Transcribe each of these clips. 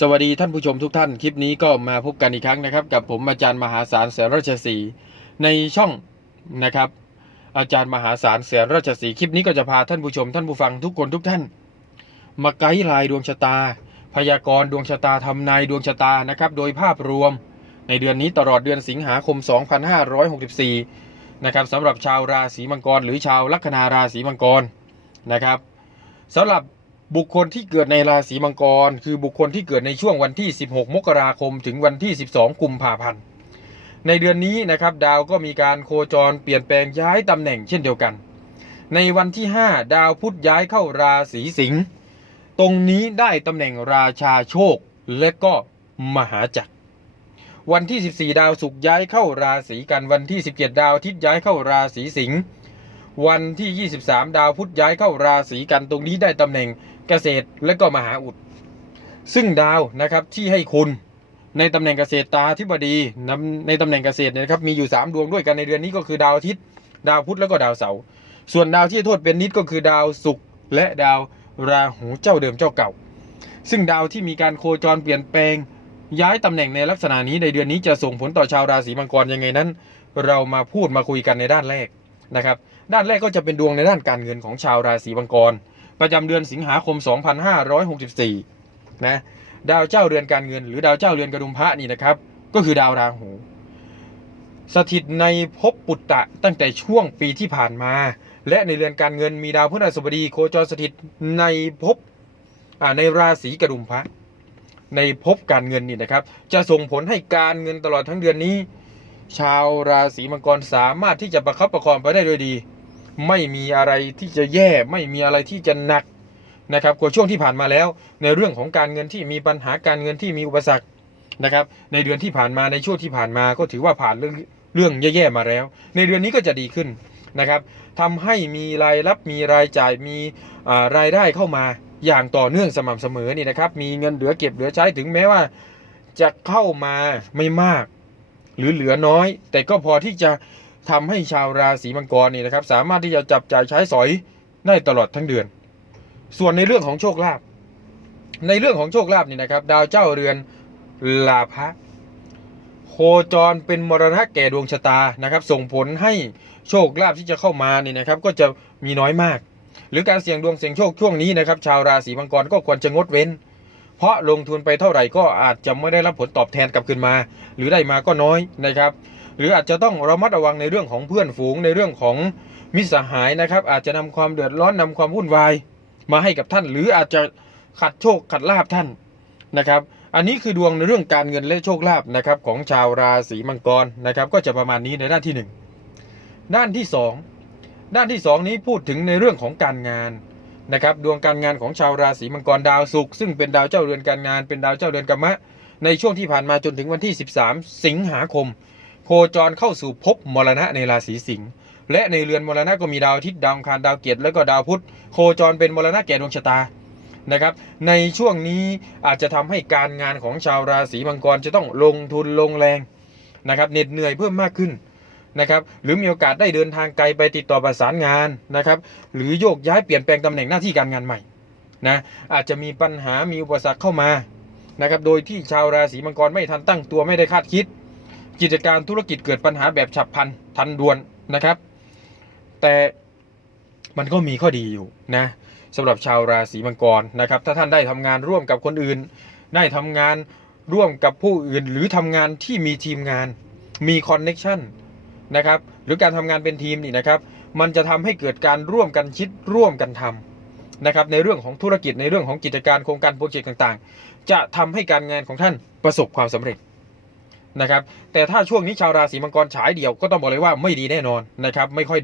สวัสดีท่านผู้ชมทุกท่าน คลิปนี้ก็มาพบกันอีกครั้งนะครับ กับผมอาจารย์มหาศาลแสนราชสีในช่องนะครับ อาจารย์มหาศาลแสนราชสีคลิปนี้ก็จะพาท่านผู้ชมท่านผู้ฟังทุกคนทุกท่าน มาไกด์ไลน์ดวงชะตา พยากรณ์ดวงชะตาทำนายดวงชะตานะครับ โดยภาพรวมในเดือนนี้ตลอดเดือนสิงหาคม 2564 นะครับสำหรับชาวราศีมังกร หรือชาวลัคนาราศีมังกรนะครับสำหรับ บุคคลที่เกิดในราศีมังกร คือบุคคลที่เกิดในช่วงวันที่ 16 มกราคม ถึงวันที่ 12 กุมภาพันธ์ ในเดือนนี้นะครับดาวก็มีการโคจรเปลี่ยนแปลงย้ายตำแหน่งเช่นเดียวกัน ในวันที่ 5 ดาวพุธย้ายเข้าราศีสิงห์ตรงนี้ได้ตำแหน่งราชาโชคและก็มหาจักร วันที่ 14 ดาวศุกร์ย้ายเข้าราศีกัน วันที่ 17 ดาวอาทิตย์ย้ายเข้าราศีสิงห์วันที่ 23 ดาวพุธย้ายเข้าราศีกันตรงนี้ได้ตำแหน่ง เกษตรและก็มหาอุด ซึ่งดาวนะครับที่ให้คุณในตำแหน่งเกษตรตาธิบดีนำในตำแหน่งเกษตรเนี่ยนะครับมีอยู่ 3 ดวงด้วยกันในเดือนนี้ก็คือดาวอาทิตย์ดาวพุธแล้วก็ดาวเสาร์ส่วนดาวที่โทษเป็นนิดก็คือดาวศุกร์และดาวราหูเจ้าเดิมเจ้าเก่า ซึ่งดาวที่มีการโคจรเปลี่ยนแปลง ย้ายตำแหน่งในลักษณะนี้ในเดือนนี้จะส่งผลต่อชาวราศีมังกรยังไงนั้น เรามาพูดมาคุยกันในด้านแรกนะครับ ด้านแรกก็จะเป็นดวงในด้านการเงินของชาวราศีมังกร ประจำเดือนสิงหาคม 2564 นะ ดาวเจ้าเรือนการเงิน หรือดาวเจ้าเรือนกระดุมพระนี่นะครับ ก็คือดาวราหู สถิตในภพปุตตะตั้งแต่ช่วงปีที่ผ่านมา และในเรือนการเงินมีดาวพฤหัสบดีโคจรสถิตในภพในราศีกระดุมพระ ในภพการเงินนี่นะครับ จะส่งผลให้การเงินตลอดทั้งเดือนนี้ ชาวราศีมังกรสามารถที่จะประคับประคองไปได้โดยดี ไม่มีอะไรที่จะแย่ไม่มีอะไรที่จะหนักนะครับกว่าช่วงที่ผ่านมาแล้ว ในเรื่องของการเงินที่มีปัญหาการเงินที่มีอุปสรรคนะครับในเดือนที่ผ่านมาในช่วงที่ผ่านมาก็ถือว่าผ่านเรื่องเรื่องแย่ๆมาแล้ว ในเดือนนี้ก็จะดีขึ้นนะครับทำให้มีรายรับมีรายจ่ายมีรายได้เข้ามาอย่างต่อเนื่องสม่ำเสมอนี่นะครับ มีเงินเหลือเก็บเหลือใช้ถึงแม้ว่า จะเข้ามาไม่มาก หรือเหลือน้อย แต่ก็พอที่จะ ทำให้ชาวราศีมังกรนี่นะครับ สามารถที่จะจับจ่ายใช้สอยได้ตลอดทั้งเดือน ส่วนในเรื่องของโชคลาภในเรื่องของโชคลาภนี่นะครับ ดาวเจ้าเรือนลาภะโคจรเป็นมรณะแก่ดวงชะตานะครับ ส่งผลให้โชคลาภที่จะเข้ามานี่นะครับ ก็จะมีน้อยมาก หรือการเสี่ยงดวงเสี่ยงโชคช่วงนี้นะครับ ชาวราศีมังกรก็ควรจะงดเว้น เพราะลงทุนไปเท่าไหร่ก็อาจจะไม่ได้รับผลตอบแทนกลับคืนมา หรือได้มาก็น้อยนะครับ หรืออาจจะต้องระมัดระวังในเรื่องของเพื่อนฝูงในเรื่องของมิสหายนะครับ อาจจะนำความเดือดร้อนนำความวุ่นวายมาให้กับท่าน หรืออาจจะขัดโชคขัดลาบท่านนะครับ อันนี้คือดวงในเรื่องการเงินและโชคลาภนะครับของชาวราศีมังกรนะครับ ก็จะประมาณนี้ในด้านที่หนึ่งด้านที่สองด้านที่สองนี้พูดถึงในเรื่องของการงานนะครับดวงการงานของชาวราศีมังกรดาวศุกร์ซึ่งเป็นดาวเจ้าเรือนการงาน เป็นดาวเจ้าเรือนกรรมะในช่วงที่ผ่านมาจนถึงวันที่ 13 สิงหาคม โคจรเข้าสู่ภพมรณะในราศีสิงห์และในเรือนมรณะก็มีดาวอาทิตย์ดาวคารดาวเกียรติแล้วก็ดาวพุธโคจรเป็นมรณะแก่ดวงชะตานะครับ ในช่วงนี้อาจจะทำให้การงานของชาวราศีมังกรจะต้องลงทุนลงแรงนะครับเหน็ดเหนื่อยเพิ่มมากขึ้นนะครับ หรือมีโอกาสได้เดินทางไกลไปติดต่อประสานงานนะครับ หรือโยกย้ายเปลี่ยนแปลงตำแหน่งหน้าที่การงานใหม่นะอาจจะมีปัญหามีอุปสรรคเข้ามานะครับ โดยที่ชาวราศีมังกรไม่ทันตั้งตัวไม่ได้คาดคิด กิจการธุรกิจเกิดปัญหาแบบฉับพลันทันด่วนนะครับ แต่มันก็มีข้อดีอยู่นะสำหรับชาวราศีมังกรนะครับ ถ้าท่านได้ทำงานร่วมกับคนอื่น ได้ทำงานร่วมกับผู้อื่น หรือทำงานที่มีทีมงาน มีคอนเน็ชันนะครับ หรือการทำงานเป็นทีมนี่นะครับ มันจะทำให้เกิดการร่วมกันคิดร่วมกันทำนะครับ ในเรื่องของธุรกิจในเรื่องของกิจการโครงการโปรเจกต์ต่างๆ จะทำให้การงานของท่านประสบความสำเร็จ นะครับแต่ถ้าช่วงนี้ชาวราศีมังกรฉายเดี่ยวก็ต้องบอกเลยว่าไม่ดีแน่นอนนะครับไม่ค่อย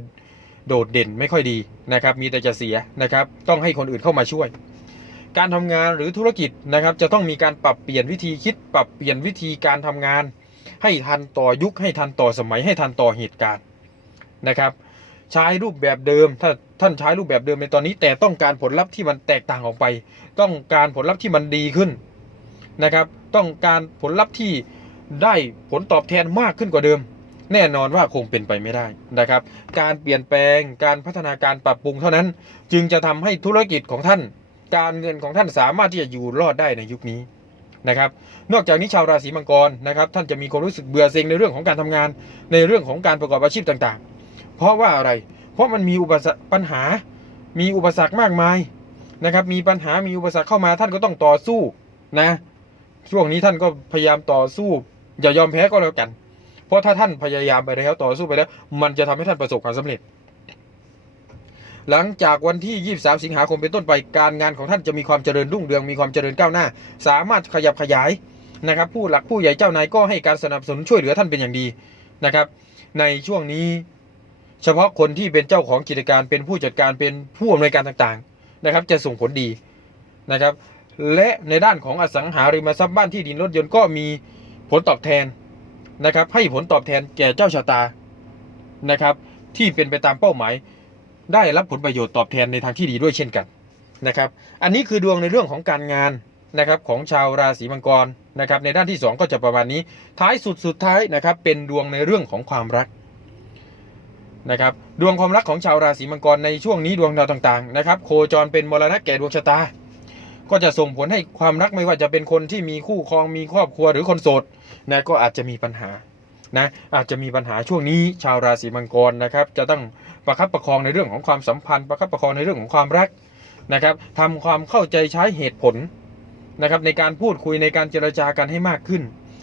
โดดเด่นไม่ค่อยดีนะครับมีแต่จะเสียนะครับต้องให้คนอื่นเข้ามาช่วย การทำงานหรือธุรกิจนะครับจะต้องมีการปรับเปลี่ยนวิธีคิด ปรับเปลี่ยนวิธีการทำงาน ให้ทันต่อยุคให้ทันต่อสมัยให้ทันต่อเหตุการณ์นะครับใช้รูปแบบเดิมถ้าท่านใช้รูปแบบเดิมในตอนนี้ แต่ต้องการผลลัพธ์ที่มันแตกต่างออกไป ต้องการผลลัพธ์ที่มันดีขึ้นนะครับต้องการผลลัพธ์ที่ ได้ผลตอบแทนมากขึ้นกว่าเดิม แน่นอนว่าคงเป็นไปไม่ได้นะครับ การเปลี่ยนแปลงการพัฒนาการปรับปรุงเท่านั้น จึงจะทำให้ธุรกิจของท่าน การเงินของท่านสามารถที่จะอยู่รอดได้ในยุคนี้นะครับ นอกจากนี้ชาวราศีมังกรนะครับ ท่านจะมีความรู้สึกเบื่อเซ็งในเรื่องของการทำงาน ในเรื่องของการประกอบอาชีพต่างๆ เพราะว่าอะไร เพราะมันมีอุปสรรคปัญหา มีอุปสรรคมากมายนะครับ มีปัญหา มีอุปสรรคเข้ามาท่านก็ต้องต่อสู้นะ ช่วงนี้ท่านก็พยายามต่อสู้ อย่ายอมแพ้ก็แล้วกัน เพราะถ้าท่านพยายามไปแล้วต่อสู้ไปแล้ว มันจะทำให้ท่านประสบความสำเร็จ หลังจากวันที่ 23 สิงหาคมเป็นต้นไปการงานของท่านจะมีความเจริญรุ่งเรืองมีความเจริญก้าวหน้า สามารถขยับขยายนะครับ ผู้หลักผู้ใหญ่เจ้านายก็ให้การสนับสนุนช่วยเหลือท่านเป็นอย่างดีนะครับ ในช่วงนี้เฉพาะคนที่เป็นเจ้าของกิจการเป็นผู้จัดการเป็นผู้อำนวยการต่างๆนะครับ จะส่งผลดีนะครับ และในด้านของอสังหาริมทรัพย์บ้านที่ดินรถยนต์ก็มี ผลตอบแทนนะครับ ให้ผลตอบแทนแก่เจ้าชะตานะครับ ที่เป็นไปตามเป้าหมาย ได้รับผลประโยชน์ตอบแทนในทางที่ดีด้วยเช่นกันนะครับ อันนี้คือดวงในเรื่องของการงานนะครับของชาวราศีมังกรนะครับในด้านที่ 2 ก็จะประมาณนี้ท้ายสุดสุดท้ายนะครับเป็นดวงในเรื่องของความรักนะครับดวงความรักของชาวราศีมังกรในช่วงนี้ดวงดาวต่างๆนะครับโคจรเป็นมรณะแก่ดวงชะตา ก็จะส่งผลให้ความรักไม่ว่าจะเป็นคนที่มีคู่ครองมีครอบครัวหรือคนโสดนะก็อาจจะมีปัญหานะอาจจะมีปัญหาช่วงนี้ชาวราศีมังกรนะครับ จะต้องประคับประคองในเรื่องของความสัมพันธ์ ประคับประคองในเรื่องของความรักนะครับทำความเข้าใจใช้เหตุผลนะครับในการพูดคุยในการเจรจากันให้มากขึ้น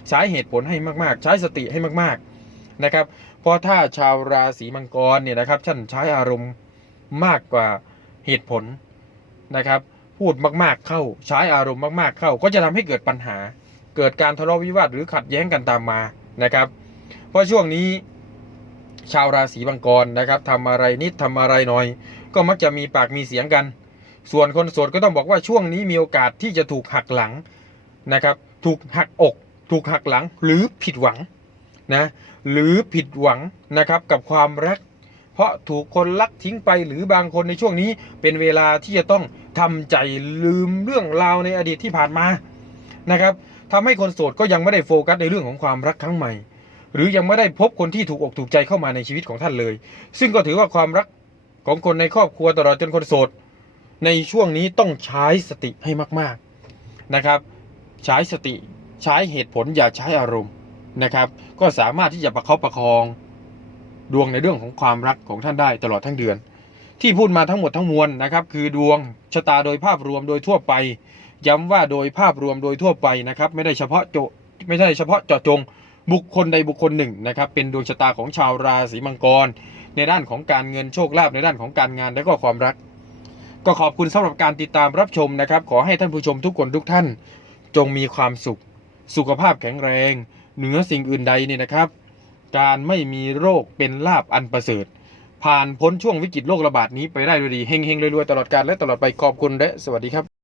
ใช้เหตุผลให้มากๆ ใช้สติให้มากๆนะครับเพราะถ้าชาวราศีมังกรเนี่ยนะครับท่านใช้อารมณ์มากกว่าเหตุผลนะครับ พูดมากๆเข้า ใช้อารมณ์มากๆเข้า ก็จะทำให้เกิดปัญหา เกิดการทะเลาะวิวาทหรือขัดแย้งกันตามมานะครับ เพราะช่วงนี้ชาวราศีมังกรนะครับทำอะไรนิดทำอะไรหน่อย ก็มักจะมีปากมีเสียงกัน ส่วนคนโสดก็ต้องบอกว่าช่วงนี้มีโอกาสที่จะถูกหักหลังนะครับ ถูกหักอก ถูกหักหลังหรือผิดหวังนะหรือผิดหวังนะครับกับความรัก เพราะถูกคนลักทิ้งไปหรือบางคนในช่วงนี้ เป็นเวลาที่จะต้องทำใจลืมเรื่องราวในอดีตที่ผ่านมานะครับทำให้คนโสดก็ยังไม่ได้โฟกัสในเรื่องของความรักครั้งใหม่ หรือยังไม่ได้พบคนที่ถูกอกถูกใจเข้ามาในชีวิตของท่านเลย ซึ่งก็ถือว่าความรักของคนในครอบครัวตลอดจนคนโสด ในช่วงนี้ต้องใช้สติให้มากๆนะครับ ใช้สติใช้เหตุผลอย่าใช้อารมณ์นะครับ ก็สามารถที่จะประคับประคอง ดวงในเรื่องของความรักของท่านได้ตลอดทั้งเดือน ที่พูดมาทั้งหมดทั้งมวลนะครับ คือดวงชะตาโดยภาพรวมโดยทั่วไป ย้ำว่าโดยภาพรวมโดยทั่วไปนะครับ ไม่ได้เฉพาะโจไม่ใช่เฉพาะเจาะจงบุคคลใดบุคคลหนึ่งนะครับเป็นดวงชะตาของชาวราศีมังกร ในด้านของการเงินโชคลาภในด้านของการงานและก็ความรัก ก็ขอบคุณสำหรับการติดตามรับชมนะครับ ขอให้ท่านผู้ชมทุกคนทุกท่าน จงมีความสุข สุขภาพแข็งแรง เหนือสิ่งอื่นใดเนี่ยนะครับ การไม่มีโรคเป็นลาบอันประเสริฐ ผ่านพ้นช่วงวิกฤตโรคระบาดนี้ไปได้ด้วยดีเฮงๆรวยๆตลอดกาลและตลอดไปขอบคุณและสวัสดีครับ